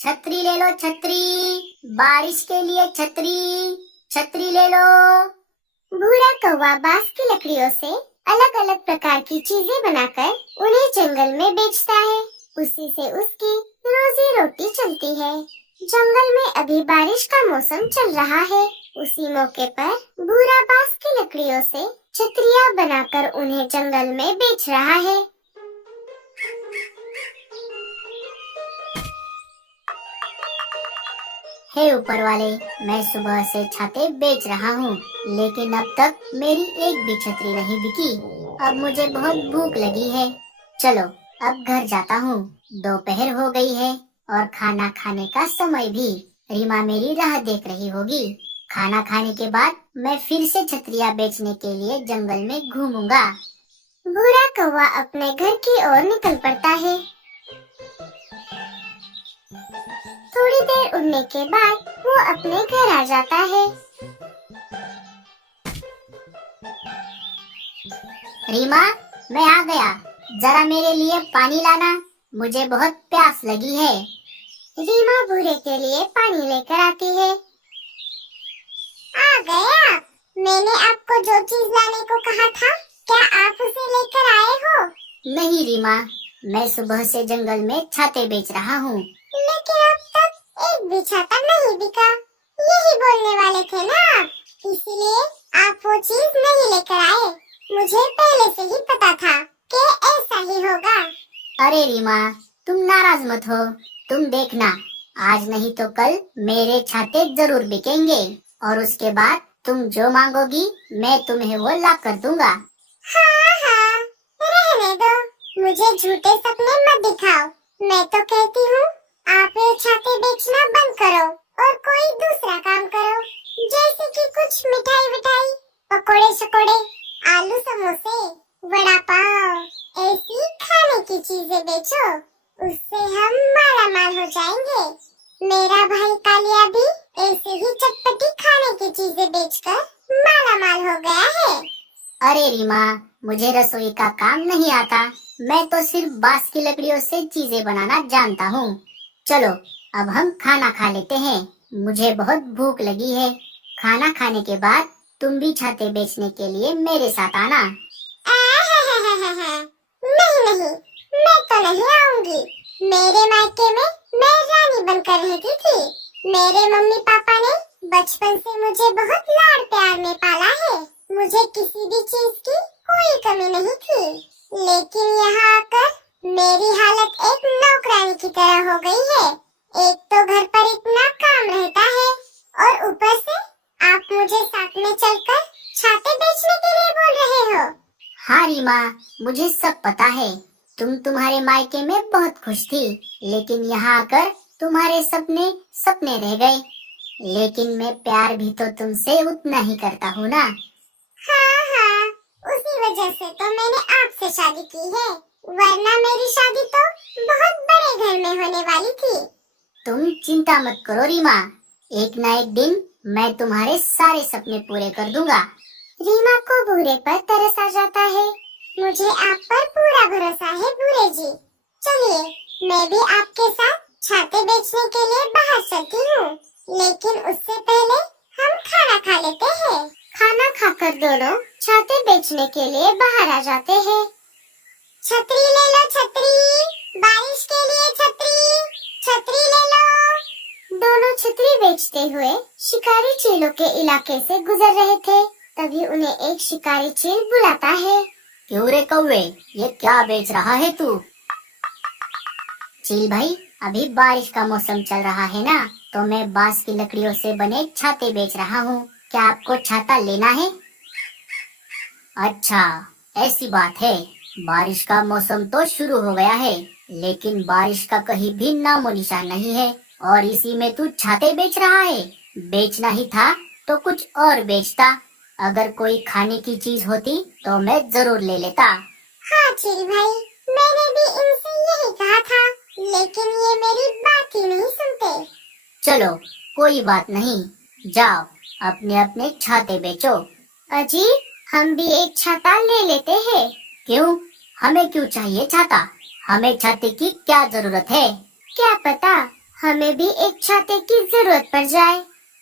छतरी ले लो छतरी, बारिश के लिए छतरी, छतरी ले लो। बूढ़ा कौवा बांस की लकड़ियों से अलग अलग प्रकार की चीजें बनाकर उन्हें जंगल में बेचता है। उसी से उसकी रोजी रोटी चलती है। जंगल में अभी बारिश का मौसम चल रहा है। उसी मौके पर बूढ़ा बांस की लकड़ियों से छतरियां बनाकर उन्हें जंगल में बेच रहा है। हे ऊपर वाले, मैं सुबह से छाते बेच रहा हूँ, लेकिन अब तक मेरी एक भी छतरी नहीं बिकी। अब मुझे बहुत भूख लगी है। चलो अब घर जाता हूँ। दोपहर हो गई है और खाना खाने का समय भी। रीमा मेरी राह देख रही होगी। खाना खाने के बाद मैं फिर से छतरियाँ बेचने के लिए जंगल में घूमूंगा। बूढ़ा कौवा अपने घर की ओर निकल पड़ता है। थोड़ी देर उड़ने के बाद वो अपने घर आ जाता है। रीमा, मैं आ गया। जरा मेरे लिए पानी लाना, मुझे बहुत प्यास लगी है। रीमा बूढ़े के लिए पानी लेकर आती है। आ गए आप। मैंने आपको जो चीज लाने को कहा था, क्या आप उसे लेकर आए हो? नहीं रीमा, मैं सुबह से जंगल में छाते बेच रहा हूँ। लेकिन अब तक एक भी छाता नहीं बिका। यही बोलने वाले थे ना आप, इसलिए आप वो चीज नहीं लेकर आए। मुझे पहले से ही पता था कि ऐसा ही होगा। अरे रीमा, तुम नाराज मत हो। तुम देखना, आज नहीं तो कल मेरे छाते जरूर बिकेंगे और उसके बाद तुम जो मांगोगी मैं तुम्हें वो ला कर दूंगा। हाँ हाँ, रहने दो। मुझे झूठे सपने मत दिखाओ। मैं तो कहती हूँ आप ये छाते बेचना बंद करो और कोई दूसरा काम करो, जैसे कि कुछ मिठाई विठाई, पकोड़े शकोड़े, आलू समोसे, वड़ा पाव, ऐसी खाने की चीजें बेचो। उससे हम माला माल हो जाएंगे। मेरा भाई कालिया भी ऐसे ही चटपटी खाने की चीजें बेचकर माला माल हो गया है। अरे रीमा, मुझे रसोई का काम नहीं आता। मैं तो सिर्फ बांस की लकड़ियों से चीजें बनाना जानता हूँ। चलो अब हम खाना खा लेते हैं। मुझे बहुत भूख लगी है। खाना खाने के बाद तुम भी छाते बेचने के लिए मेरे साथ आना। नहीं नहीं, मैं तो नहीं आऊंगी। मेरे मायके में मैं रानी बनकर रहती थी। मेरे मम्मी पापा ने बचपन से मुझे बहुत लाड़ प्यार में पाला है। मुझे किसी भी चीज की कोई कमी नहीं थी। लेकिन यहाँ आकर मेरी हालत एक नौकरानी की तरह हो गई है। एक तो घर पर इतना काम रहता है और ऊपर से आप मुझे साथ में चलकर छाते बेचने के लिए बोल रहे हो। हाँ रीमा, मुझे सब पता है। तुम तुम्हारे मायके में बहुत खुश थी, लेकिन यहाँ आकर तुम्हारे सपने सपने रह गए। लेकिन मैं प्यार भी तो तुमसे उतना ही करता हूँ ना। हाँ हाँ, उसी वजह से तो मैंने आपसे शादी की है, वरना मेरी शादी तो बहुत बड़े घर में होने वाली थी। तुम चिंता मत करो रीमा, एक ना एक दिन मैं तुम्हारे सारे सपने पूरे कर दूंगा। रीमा को बूढ़े पर तरस आ जाता है। मुझे आप पर पूरा भरोसा है बूढ़े जी। चलिए, मैं भी आपके साथ छाते बेचने के लिए बाहर चलती हूँ, लेकिन उससे पहले हम खाना खा लेते हैं। खाना खाकर दोनों छाते बेचने के लिए बाहर आ जाते हैं। छतरी ले लो छतरी, बारिश के लिए छतरी, छतरी ले लो। दोनों छतरी बेचते हुए शिकारी चीलों के इलाके से गुजर रहे थे। तभी उन्हें एक शिकारी चील बुलाता है। क्यों रे कौवे, ये क्या बेच रहा है तू? चील भाई, अभी बारिश का मौसम चल रहा है ना, तो मैं बांस की लकड़ियों से बने छाते बेच रहा हूँ। क्या आपको छाता लेना है? अच्छा, ऐसी बात है। बारिश का मौसम तो शुरू हो गया है, लेकिन बारिश का कहीं भी नामो निशान नहीं है। और इसी में तू छाते बेच रहा है? बेचना ही था तो कुछ और बेचता। अगर कोई खाने की चीज होती तो मैं जरूर ले लेता। हाँ चील भाई, मैंने भी इनसे यही कहा था, लेकिन ये मेरी बात ही नहीं सुनते। चलो कोई बात नहीं, जाओ अपने अपने छाते बेचो। अजी, हम भी एक छाता ले लेते हैं। क्यों? हमें क्यों चाहिए छाता? हमें छाते की क्या जरूरत है? क्या पता, हमें भी एक छाते की जरूरत पड़ जाए।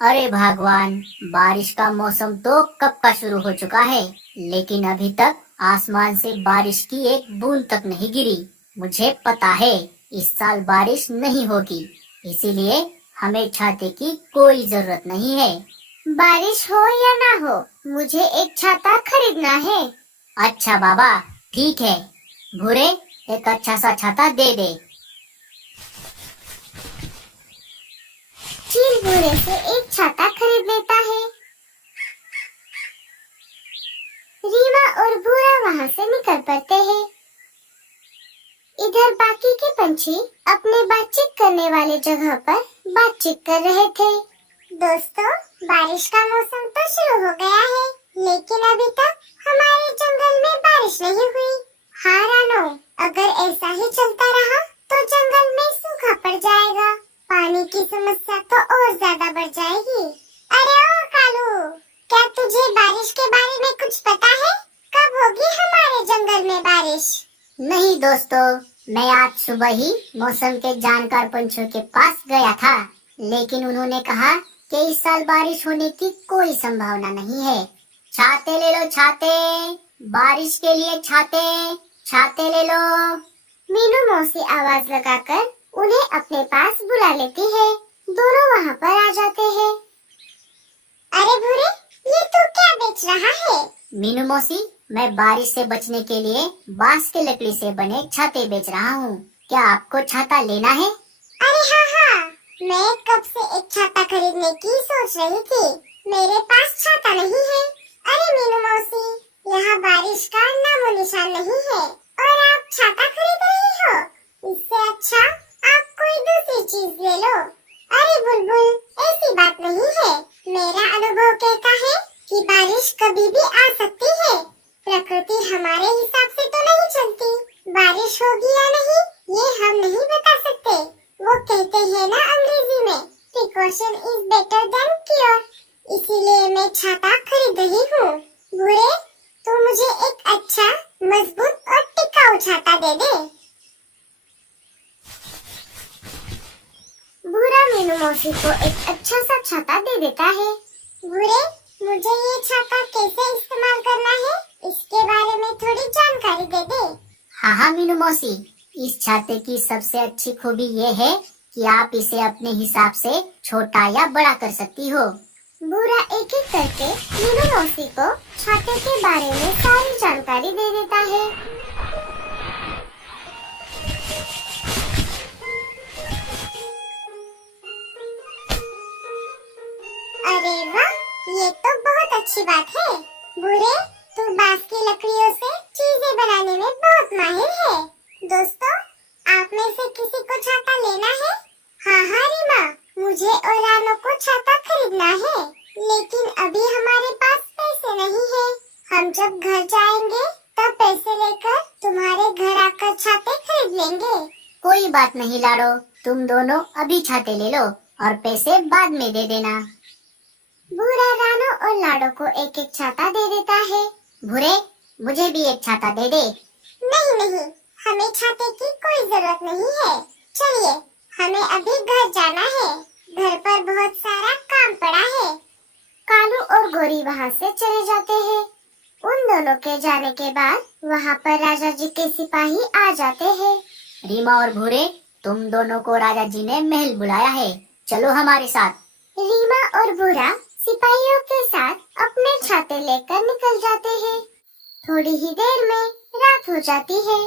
अरे भगवान, बारिश का मौसम तो कब का शुरू हो चुका है, लेकिन अभी तक आसमान से बारिश की एक बूंद तक नहीं गिरी। मुझे पता है इस साल बारिश नहीं होगी, इसीलिए हमें छाते की कोई जरूरत नहीं है। बारिश हो या ना हो, मुझे एक छाता खरीदना है। अच्छा बाबा, ठीक है। भूरे, एक अच्छा सा छाता दे दे। चील भूरे से एक छाता खरीद लेता है। रीमा और भूरा वहाँ से निकल पड़ते हैं। इधर बाकी के पंछी अपने बातचीत करने वाले जगह पर बातचीत कर रहे थे। दोस्तों, बारिश का मौसम तो शुरू हो गया है, लेकिन अभी तक हमारे जंगल में बारिश नहीं हुई। हाँ रानो, अगर ऐसा ही चलता रहा तो जंगल में सूखा पड़ जाएगा। पानी की समस्या तो और ज्यादा बढ़ जाएगी। अरे ओ कालू, क्या तुझे बारिश के बारे में कुछ पता है? कब होगी हमारे जंगल में बारिश? नहीं दोस्तों, मैं आज सुबह ही मौसम के जानकार पंछियों के पास गया था, लेकिन उन्होंने कहा कि इस साल बारिश होने की कोई संभावना नहीं है। छाते ले लो छाते, बारिश के लिए छाते, छाते ले लो। मीनू मौसी आवाज लगाकर उन्हें अपने पास बुला लेती है। दोनों वहाँ पर आ जाते हैं। अरे भूरे, ये तू क्या बेच रहा है? मीनू मौसी, मैं बारिश से बचने के लिए बांस के लकड़ी से बने छाते बेच रहा हूँ। क्या आपको छाता लेना है? अरे हाँ, मैं कब से एक छाता खरीदने की सोच रही थी। मेरे पास छाता नहीं है। अरे मीनू मौसी, यहाँ बारिश का नामो निशान नहीं है और आप छाता खरीद रही हो। इससे अच्छा आप कोई दूसरी चीज ले लो। अरे बुलबुल, ऐसी बात नहीं है। मेरा अनुभव कहता है कि बारिश कभी भी आ सकती है। प्रकृति हमारे हिसाब से तो नहीं चलती। बारिश होगी या नहीं, ये हम नहीं बता सकते। वो कहते हैं ना अंग्रेजी में, precaution is better than cure. इसीलिए मैं छाता खरीद रही हूँ। भूरे, तू मुझे एक अच्छा, मजबूत और टिकाऊ छाता दे दे। भूरा मीनू मौसी को एक अच्छा सा छाता दे देता है। भूरे, मुझे ये छाता कैसे इस्तेमाल करना है, इसके बारे में थोड़ी जानकारी दे दे। हाँ मीनू मौसी, इस छाते की सबसे अच्छी खूबी ये है कि आप इसे अपने हिसाब से छोटा या बड़ा कर सकती हो। भूरा एक एक करके मीनू मौसी को छाते के बारे में सारी जानकारी दे देता है। अरे वाह, ये तो बहुत अच्छी बात है। भूरे, तू बांस की लकड़ियों से चीजें बनाने में बहुत माहिर है। दोस्तों, आप में से किसी को छाता लेना है? हाँ रीमा, मुझे और रानो को छाता खरीदना है, लेकिन अभी हमारे पास पैसे नहीं है। हम जब घर जाएंगे तब पैसे लेकर तुम्हारे घर आकर छाते खरीद लेंगे। कोई बात नहीं लाडो, तुम दोनों अभी छाते ले लो और पैसे बाद में दे देना। भूरा रानो और लाडो को एक एक छाता दे देता है। भूरे, मुझे भी एक छाता दे दे। नहीं, हमें छाते की कोई जरूरत नहीं है। चलिए, हमें अभी घर जाना है। घर पर बहुत सारा काम पड़ा है। कालू और गोरी वहाँ से चले जाते हैं। उन दोनों के जाने के बाद वहाँ पर राजा जी के सिपाही आ जाते हैं। रीमा और भूरे, तुम दोनों को राजा जी ने महल बुलाया है, चलो हमारे साथ। रीमा और भूरा सिपाहियों के साथ अपने छाते लेकर निकल जाते हैं। थोड़ी ही देर में रात हो जाती है।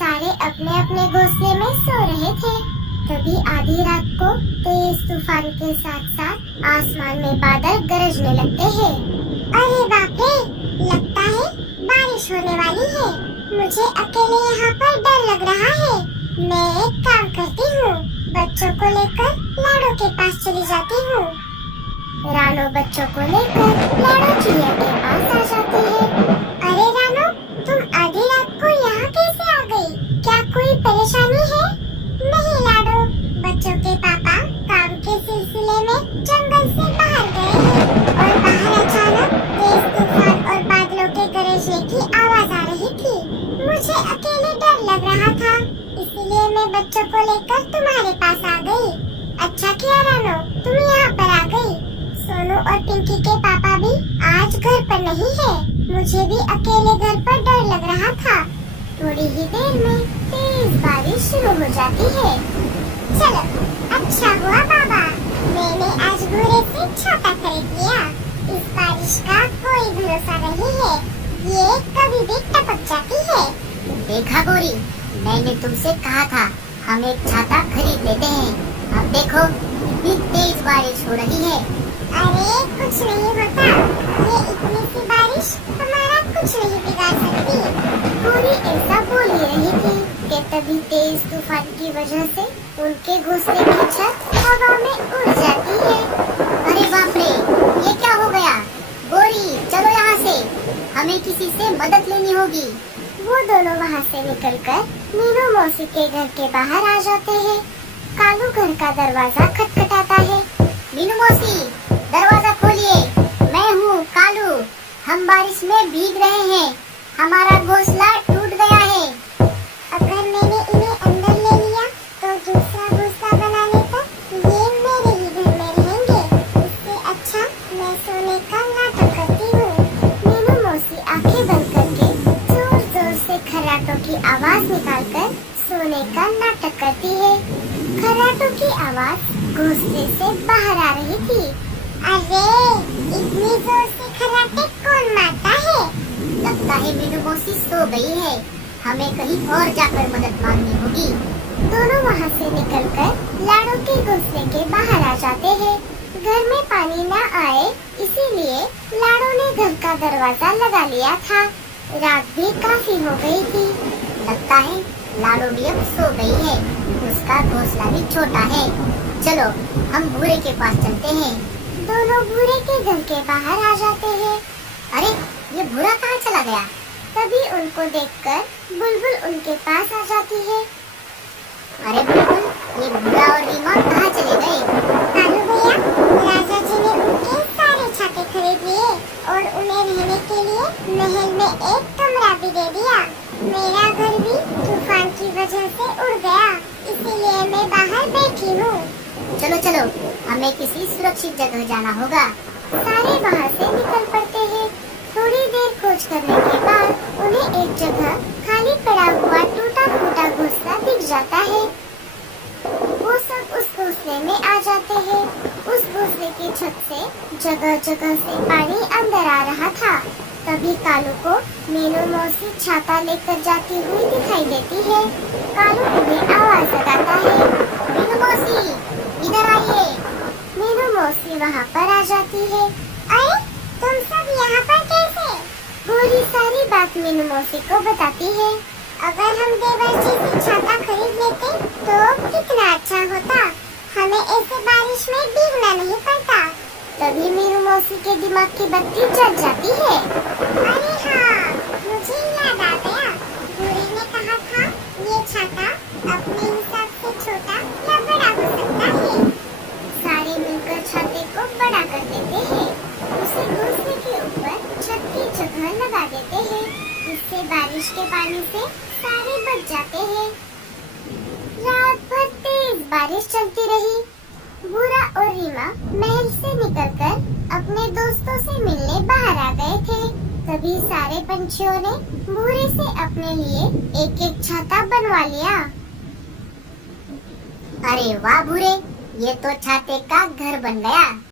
सारे अपने अपने घोंसले में सो रहे थे। तभी आधी रात को तेज तूफान के साथ साथ आसमान में बादल गरजने लगते हैं। अरे बाप रे, लगता है बारिश होने वाली है। मुझे अकेले यहाँ पर डर लग रहा है। मैं एक काम करती हूँ, बच्चों को लेकर लाडो के पास चली जाती हूँ। रानो बच्चों को लेकर लाडो चिड़िया के पास आ जाती है। अरे रानो, तुम आधी रात को यहाँ कैसे आ गई? क्या कोई परेशानी है? नहीं लाडो, बच्चों के पापा काम के सिलसिले में जंगल से बाहर गए हैं और बाहर अचानक तेज तूफान और बादलों के गरजने की आवाज आ रही थी। मुझे अकेले डर लग रहा था, इसलिए मैं बच्चों को लेकर तुम्हारे पास आ गई। और पिंकी के पापा भी आज घर पर नहीं है। मुझे भी अकेले घर पर डर लग रहा था। थोड़ी ही देर में तेज बारिश शुरू हो जाती है। चलो, अच्छा हुआ बाबा, मैंने आज भूरे से छाता खरीद लिया। इस बारिश का कोई भरोसा नहीं है, ये कभी भी टपक जाती है। देखा गौरी, मैंने तुमसे कहा था हम एक छाता खरीद लेते हैं। अब देखो इतनी तेज बारिश हो रही है। अरे कुछ नहीं होता, ये इतनी सी बारिश हमारा कुछ नहीं बिगाड़ सकती। गौरी ऐसा बोल ही रही थी कि तभी तेज तूफान की वजह से उनके घोंसले की छत हवा में उड़ जाती है। अरे बाप रे, ये क्या हो गया? गौरी चलो यहाँ से, हमें किसी से मदद लेनी होगी। वो दोनों वहाँ से निकलकर मीनू मौसी के घर के बाहर आ जाते हैं। कालू घर का दरवाजा खटखटाता है। मीनू मौसी, दरवाजा खोलिए, मैं हूँ कालू। हम बारिश में भीग रहे हैं, हमारा घोंसला टूट गया है। अगर मैंने इन्हें अंदर ले लिया तो दूसरा घोंसला बनाने तक ये मेरे ही घर में रहेंगे। इससे अच्छा मैं सोने का नाटक करती हूँ। मीनू मौसी आंखें बंद करके जोर जोर से खर्राटों की आवाज निकालकर सोने का नाटक करती है। खर्राटों की आवाज घोंसले से बाहर आ रही थी। अरे इतनी जोर से खर्राटे कौन मारता है? लगता है मीनू मौसी सो गई है, हमें कहीं और जाकर मदद मांगनी होगी। दोनों वहाँ से निकलकर लाड़ों के घोंसले के बाहर आ जाते हैं। घर में पानी न आए इसीलिए लाड़ों ने घर का दरवाजा लगा लिया था। रात भी काफी हो गई थी। लगता है लाड़ो भी अब सो गई है, उसका घोंसला भी छोटा है। चलो हम भूरे के पास चलते हैं। दोनों भूरे के घर के बाहर आ जाते हैं। अरे ये भूरा कहाँ चला गया? तभी उनको देखकर बुलबुल उनके पास आ जाती है। अरे बुलबुल, ये भूरा और रीमा कहाँ चले गए? कालू भैया, राजा जी ने उनके सारे छाते खरीद लिए और उन्हें रहने के लिए महल में एक कमरा भी दे दिया। मेरा घर भी तूफान की वजह से उड़ गया, इसीलिए मैं बाहर बैठी हूँ। चलो चलो, हमें किसी सुरक्षित जगह जाना होगा। सारे वहाँ से निकल पड़ते हैं। थोड़ी देर खोज करने के बाद उन्हें एक जगह खाली पड़ा हुआ टूटा फूटा घोंसला दिख जाता है। वो सब उस घोंसले में आ जाते हैं। उस घोंसले की छत से जगह जगह से पानी अंदर आ रहा था। तभी कालू को मीनू मौसी छाता लेकर जाती हुई दिखाई देती है। कालू उन्हें आवाज लगाता है, मीनू मौसी इधर आइए। मीनू मौसी वहाँ पर आ जाती है। अरे तुम सब यहाँ पर कैसे? पूरी सारी बात मीनू मौसी को बताती है। अगर हम देवर जी से छाता खरीद लेते तो कितना अच्छा होता, हमें ऐसे बारिश में भीगना नहीं पड़ता। तभी मीनू मौसी के दिमाग की बत्ती जल जाती है। अरे हाँ, मुझे याद आ गया, भूरी ने कहा था ये छाता अपने हिसाब से छोटा या बड़ा हो सकता है। सारे मिलकर छाते को बड़ा कर देते हैं। उसे घोंसले के ऊपर छत की जगह लगा देते हैं। इससे बारिश के पानी से सारे बच जाते हैं। रात भर तेज बारिश चलती रही। भूरा और रीमा महल से निकलकर अपने दोस्तों से मिलने बाहर आ गए थे। तभी सारे पंछियों ने भूरे से अपने लिए एक एक छाता बनवा लिया। अरे वाह भूरे, ये तो छाते का घर बन गया।